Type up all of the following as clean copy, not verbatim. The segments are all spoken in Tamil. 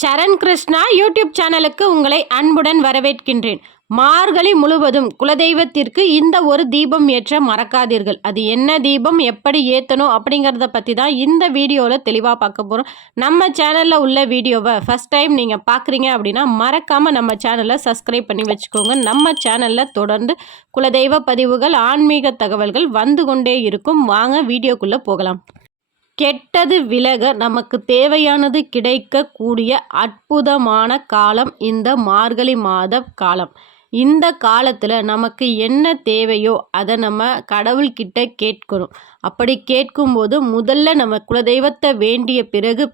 சரண் கிருஷ்ணா யூடியூப் சேனலுக்கு உங்களை அன்புடன் வரவேற்கின்றேன். மார்கழி முழுவதும் குலதெய்வத்திற்கு இந்த ஒரு தீபம் ஏற்ற மறக்காதீர்கள். அது என்ன தீபம், எப்படி ஏற்றணும் அப்படிங்கிறத பற்றி தான் இந்த வீடியோவில் தெளிவாக பார்க்க போகிறோம். நம்ம சேனலில் உள்ள வீடியோவை ஃபஸ்ட் டைம் நீங்கள் பார்க்குறீங்க அப்படின்னா மறக்காமல் நம்ம சேனலை சப்ஸ்கிரைப் பண்ணி வச்சுக்கோங்க. நம்ம சேனலில் தொடர்ந்து குலதெய்வ பதிவுகள், ஆன்மீக தகவல்கள் வந்து கொண்டே இருக்கும். வாங்க வீடியோக்குள்ளே போகலாம். கெட்டது விலக நமக்கு தேவையானது கிடைக்கக்கூடிய அற்புதமான காலம் இந்த மார்கழி மாத காலம். இந்த காலத்தில் நமக்கு என்ன தேவையோ அதை நம்ம கடவுள்கிட்ட கேட்கணும். அப்படி கேட்கும்போது முதல்ல நம்ம குலதெய்வத்தை வேண்டிய பிறகு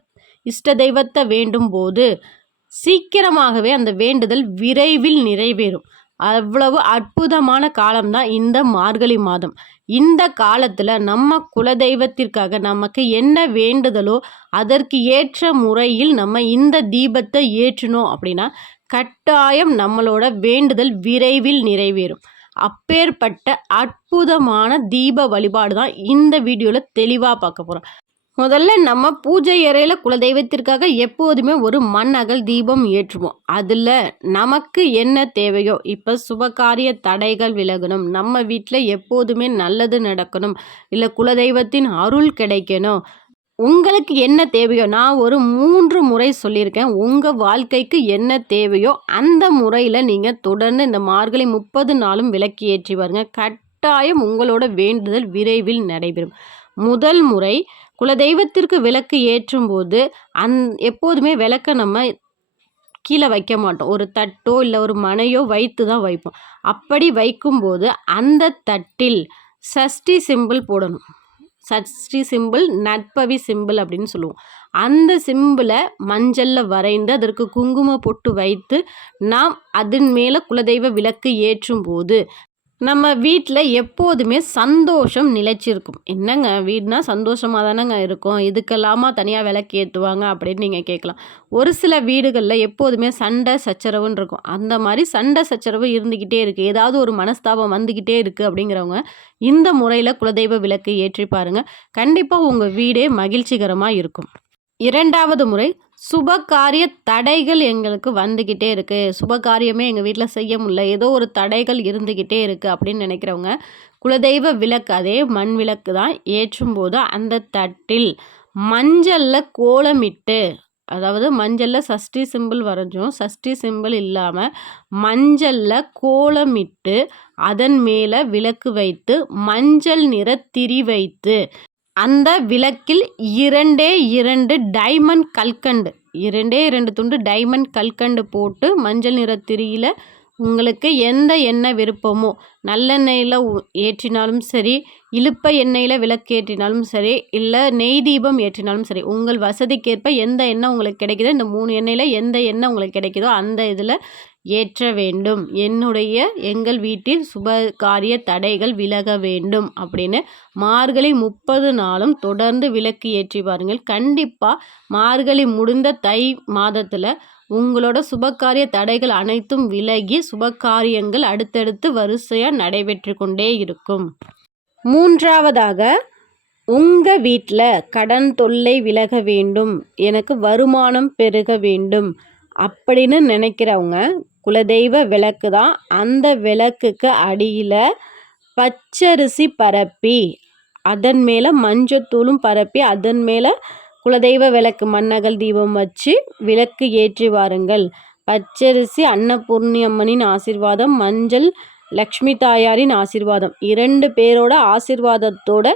இஷ்ட தெய்வத்தை வேண்டும் போது சீக்கிரமாகவே அந்த வேண்டுதல் விரைவில் நிறைவேறும். அவ்வளவு அற்புதமான காலம்தான் இந்த மார்கழி மாதம். இந்த காலத்தில் நம்ம குலதெய்வத்திற்காக நமக்கு என்ன வேண்டுதலோ அதற்கு ஏற்ற முறையில் நம்ம இந்த தீபத்தை ஏற்றினோம் அப்படின்னா கட்டாயம் நம்மளோட வேண்டுதல் விரைவில் நிறைவேறும். அப்பேற்பட்ட அற்புதமான தீப வழிபாடு தான் இந்த வீடியோவில் தெளிவாக பார்க்க போகிறோம். முதல்ல நம்ம பூஜை அறையில் குலதெய்வத்திற்காக எப்போதுமே ஒரு மண் அகல் தீபம் ஏற்றுவோம். அதில் நமக்கு என்ன தேவையோ, இப்போ சுபகாரிய தடைகள் விலகணும், நம்ம வீட்டில் எப்போதுமே நல்லது நடக்கணும், இல்லை குலதெய்வத்தின் அருள் கிடைக்கணும், உங்களுக்கு என்ன தேவையோ, நான் ஒரு 3 முறை சொல்லியிருக்கேன். உங்கள் வாழ்க்கைக்கு என்ன தேவையோ அந்த முறையில் நீங்கள் தொடர்ந்து இந்த மார்கழி 30 நாளும் விளக்கு ஏற்றி வருங்க. கட்டாயம் உங்களோட வேண்டுதல் விரைவில் நடைபெறும். முதல் முறை குலதெய்வத்திற்கு விளக்கு ஏற்றும் போது எப்போதுமே விளக்கை நம்ம கீழே வைக்க மாட்டோம். ஒரு தட்டோ இல்லை ஒரு மனையோ வைத்து தான் வைப்போம். அப்படி வைக்கும்போது அந்த தட்டில் சஷ்டி சிம்பிள் போடணும். சஷ்டி சிம்பிள், நட்பவி சிம்பிள் அப்படின்னு சொல்லுவோம். அந்த சிம்பிளை மஞ்சளில் வரைந்து அதற்கு குங்கும பொட்டு வைத்து நாம் அதன் மேலே குலதெய்வ விளக்கு ஏற்றும் போது நம்ம வீட்டில் எப்போதுமே சந்தோஷம் நிலைச்சிருக்கும். என்னங்க வீடுனா சந்தோஷமாக தானேங்க இருக்கும், இதுக்கெல்லாமா தனியாக விளக்கு ஏற்றுவாங்க அப்படின்னு நீங்கள் கேட்கலாம். ஒரு சில வீடுகளில் எப்போதுமே சண்டை சச்சரவுன்னு இருக்கும். அந்த மாதிரி சண்டை சச்சரவு இருந்துக்கிட்டே இருக்குது, ஏதாவது ஒரு மனஸ்தாபம் வந்துக்கிட்டே இருக்குது அப்படிங்கிறவங்க இந்த முறையில் குலதெய்வ விளக்கு ஏற்றி பாருங்கள். கண்டிப்பாக உங்கள் வீடே மகிழ்ச்சிகரமாக இருக்கும். இரண்டாவது முறை சுபகாரிய தடைகள் எங்களுக்கு வந்துக்கிட்டே இருக்குது, சுபகாரியமே எங்கள் வீட்டில் செய்ய முடியல, ஏதோ ஒரு தடைகள் இருந்துக்கிட்டே இருக்குது அப்படின்னு நினைக்கிறவங்க குலதெய்வ விளக்கு, அதே மண் விளக்கு தான் ஏற்றும் போது அந்த தட்டில் மஞ்சளில் கோலமிட்டு, அதாவது மஞ்சளில் சஷ்டி சிம்பிள் வரைஞ்சும் சஷ்டி சிம்பிள் இல்லாமல் மஞ்சளில் கோலமிட்டு அதன் மேலே விளக்கு வைத்து மஞ்சள் நிற திரி வைத்து அந்த விளக்கில் 2 டைமண்ட் கல்கண்டு, 2 துண்டு டைமண்ட் கல்கண்டு போட்டு மஞ்சள் நிற திரியில் உங்களுக்கு எந்த எண்ணெய் விருப்பமோ, நல்லெண்ணெயில் ஏற்றினாலும் சரி, இலுப்பை எண்ணெயில் விளக்கு ஏற்றினாலும் சரி, இல்லை நெய் தீபம் ஏற்றினாலும் சரி, உங்கள் வசதிக்கேற்ப எந்த எண்ணெய் உங்களுக்கு கிடைக்குதோ, இந்த 3 எண்ணெயில் எந்த எண்ணெய் உங்களுக்கு கிடைக்குதோ அந்த இதில் ஏற்ற வேண்டும். எங்கள் வீட்டில் சுபகாரிய தடைகள் விலக வேண்டும் அப்படின்னு மார்கழி 30 நாளும் தொடர்ந்து விளக்கு ஏற்றி பாருங்கள். கண்டிப்பாக மார்கழி முடிந்த தை மாதத்தில் உங்களோட சுபகாரிய தடைகள் அனைத்தும் விலகி சுபகாரியங்கள் அடுத்தடுத்து வரிசையாக நடைபெற்று கொண்டே இருக்கும். மூன்றாவதாக, உங்கள் வீட்டில் கடன் தொல்லை விலக வேண்டும், எனக்கு வருமானம் பெருக வேண்டும் அப்படின்னு நினைக்கிறவங்க குலதெய்வ விளக்கு தான். அந்த விளக்குக்கு அடியில் பச்சரிசி பரப்பி அதன் மேலே மஞ்சத்தூளும் பரப்பி அதன் மேலே குலதெய்வ விளக்கு மண்ணகல் தீபம் வச்சு விளக்கு ஏற்றி வாருங்கள். பச்சரிசி அன்னபூர்ணி அம்மனின் ஆசீர்வாதம், மஞ்சள் லக்ஷ்மி தாயாரின் ஆசீர்வாதம், 2 பேரோட ஆசீர்வாதத்தோட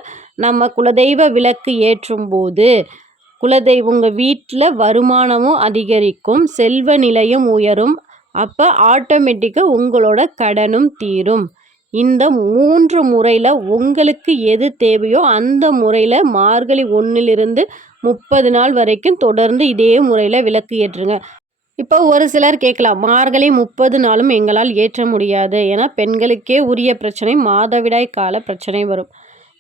நம்ம குலதெய்வ விளக்கு ஏற்றும் போது உங்கள் வீட்டில் வருமானமும் அதிகரிக்கும், செல்வ நிலையும் உயரும். அப்போ ஆட்டோமேட்டிக்காக உங்களோட கடனும் தீரும். இந்த 3 முறையில் உங்களுக்கு எது தேவையோ அந்த முறையில் மார்கழி 1லிருந்து 30 நாள் வரைக்கும் தொடர்ந்து இதே முறையில் விளக்கு ஏற்றுங்க. இப்போ ஒரு சிலர் கேட்கலாம், மார்கழி 30 நாளும் எங்களால் ஏற்ற முடியாது, ஏன்னா பெண்களுக்கே உரிய பிரச்சனை, மாதவிடாய் கால பிரச்சனை வரும்,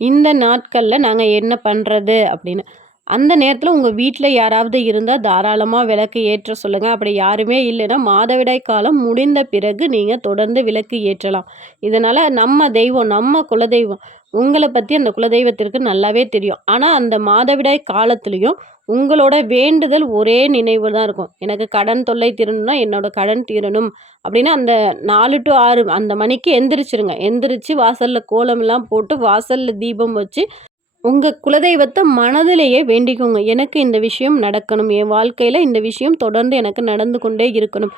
இந்த நாட்களில் நாங்கள் என்ன பண்ணுறது அப்படின்னு. அந்த நேரத்தில் உங்கள் வீட்டில் யாராவது இருந்தால் தாராளமாக விளக்கு ஏற்ற சொல்லுங்கள். அப்படி யாருமே இல்லைன்னா மாதவிடாய் காலம் முடிந்த பிறகு நீங்கள் தொடர்ந்து விளக்கு ஏற்றலாம். இதனால் நம்ம தெய்வம், நம்ம குலதெய்வம் உங்களை பற்றி அந்த குலதெய்வத்திற்கு நல்லாவே தெரியும். ஆனால் அந்த மாதவிடாய் காலத்துலேயும் உங்களோட வேண்டுதல் ஒரே நினைவு தான் இருக்கும். எனக்கு கடன் தொல்லை தீரணும்னா என்னோட கடன் தீரணும் அப்படின்னு அந்த 4 to 6 அந்த மணிக்கு எந்திரிச்சிருங்க. எந்திரிச்சு வாசலில் கோலம்லாம் போட்டு வாசலில் தீபம் வச்சு உங்கள் குலதெய்வத்தை மனதிலேயே வேண்டிக்கோங்க. எனக்கு இந்த விஷயம் நடக்கணும், என் வாழ்க்கையில் இந்த விஷயம் தொடர்ந்து எனக்கு நடந்து கொண்டே இருக்கணும்.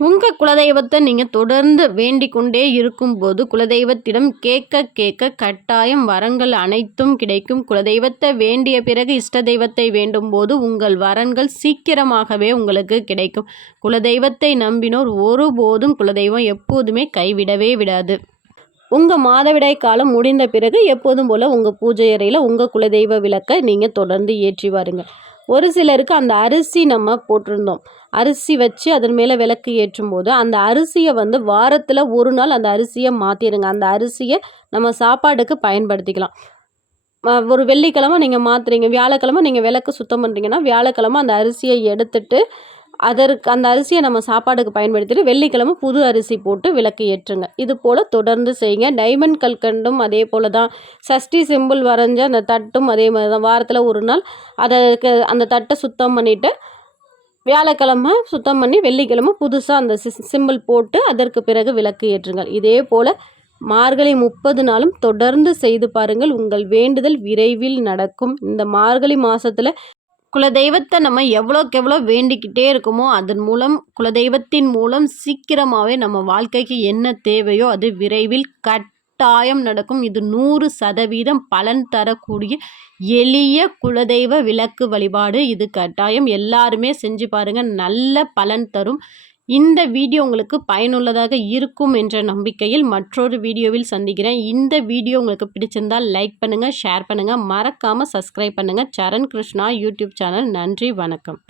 உங்கள் குலதெய்வத்தை நீங்கள் தொடர்ந்து வேண்டிக் கொண்டே இருக்கும்போது குலதெய்வத்திடம் கேட்க கேட்க கட்டாயம் வரங்கள் அனைத்தும் கிடைக்கும். குலதெய்வத்தை வேண்டிய பிறகு இஷ்ட தெய்வத்தை வேண்டும் போது உங்கள் வரன்கள் சீக்கிரமாகவே உங்களுக்கு கிடைக்கும். குலதெய்வத்தை நம்பினோர் ஒருபோதும் குலதெய்வம் எப்போதுமே கைவிடவே விடாது. உங்கள் மாதவிடாய் காலம் முடிந்த பிறகு எப்போதும் போல் உங்கள் பூஜை அறையில் உங்கள் குலதெய்வ விளக்கை நீங்கள் தொடர்ந்து ஏற்றி வாருங்க. ஒரு சிலருக்கு அந்த அரிசி நம்ம போட்டிருந்தோம், அரிசி வச்சு அதன் மேலே விளக்கு ஏற்றும் போது அந்த அரிசியை வாரத்தில் ஒரு நாள் அந்த அரிசியை மாற்றிடுங்க. அந்த அரிசியை நம்ம சாப்பாடுக்கு பயன்படுத்திக்கலாம். ஒரு வெள்ளிக்கிழமை நீங்கள் மாற்றுறீங்க, வியாழக்கிழமை நீங்கள் விளக்கு சுத்தம் பண்ணுறீங்கன்னா வியாழக்கிழமை அந்த அரிசியை எடுத்துட்டு அந்த அரிசியை நம்ம சாப்பாடுக்கு பயன்படுத்திட்டு வெள்ளிக்கிழமை புது அரிசி போட்டு விளக்கு ஏற்றுங்க. இது போல் தொடர்ந்து செய்யுங்க. டைமண்ட் கல்கண்டும் அதே போல் தான். சஷ்டி சிம்பிள் வரைஞ்ச அந்த தட்டும் அதே மாதிரி தான். வாரத்தில் ஒரு நாள் அந்த தட்டை சுத்தம் பண்ணிவிட்டு வியாழக்கிழமை சுத்தம் பண்ணி வெள்ளிக்கிழமை புதுசாக அந்த சிம்பிள் போட்டு அதற்கு பிறகு விளக்கு ஏற்றுங்கள். இதே போல் மார்கழி 30 நாளும் தொடர்ந்து செய்து பாருங்கள். உங்கள் வேண்டுதல் விரைவில் நடக்கும். இந்த மார்கழி மாதத்தில் குலதெய்வத்தை நம்ம எவ்வளோக்கு எவ்வளோ வேண்டிக்கிட்டே இருக்குமோ அதன் மூலம் குலதெய்வத்தின் மூலம் சீக்கிரமாகவே நம்ம வாழ்க்கைக்கு என்ன தேவையோ அது விரைவில் கட்டாயம் நடக்கும். இது 100% பலன் தரக்கூடிய எளிய குலதெய்வ விளக்கு வழிபாடு. இது கட்டாயம் எல்லாருமே செஞ்சு பாருங்கள், நல்ல பலன் தரும். இந்த வீடியோ உங்களுக்கு பயனுள்ளதாக இருக்கும் என்ற நம்பிக்கையில் மற்றொரு வீடியோவில் சந்திக்கிறேன். இந்த வீடியோ உங்களுக்கு பிடிச்சிருந்தால் லைக் பண்ணுங்கள், ஷேர் பண்ணுங்கள், மறக்காமல் சப்ஸ்கிரைப் பண்ணுங்கள். சரண் கிருஷ்ணா யூடியூப் சேனல். நன்றி, வணக்கம்.